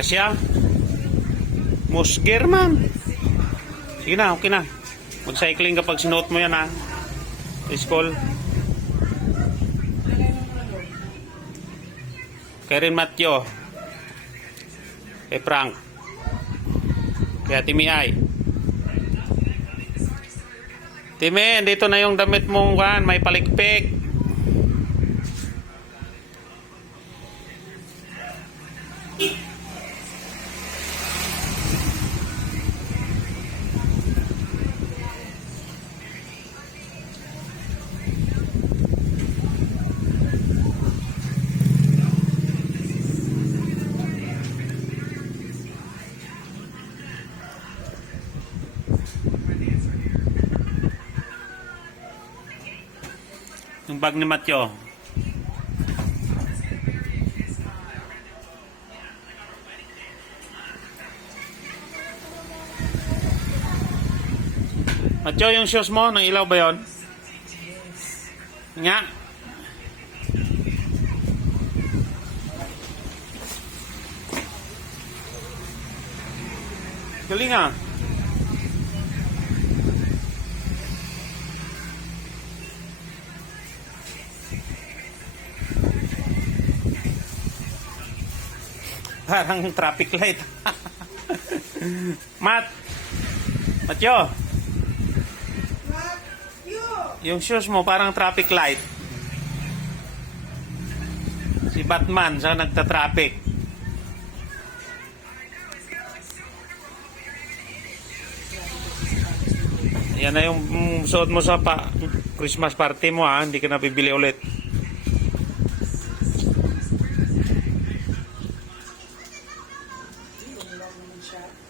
Kasya? Musger man. Sige na, okay na. Mag-cycling kapag sinuot mo yan ha. Sa school. Kay rin Matyo. Kay Frank. Kaya Timi ay. Timi, dito na yung damit mong kan, may palikpik. Yung bag ni Matyo. Matyo, yung shoes mo, nang ilaw ba yun? Nga. Galing ah. Parang traffic light. Matyo. Yung shoes mo parang traffic light. Si Batman sa nagta-traffic. Yan na yung suot mo sa Christmas party mo ha. Hindi ka na bibili ulit. Siya.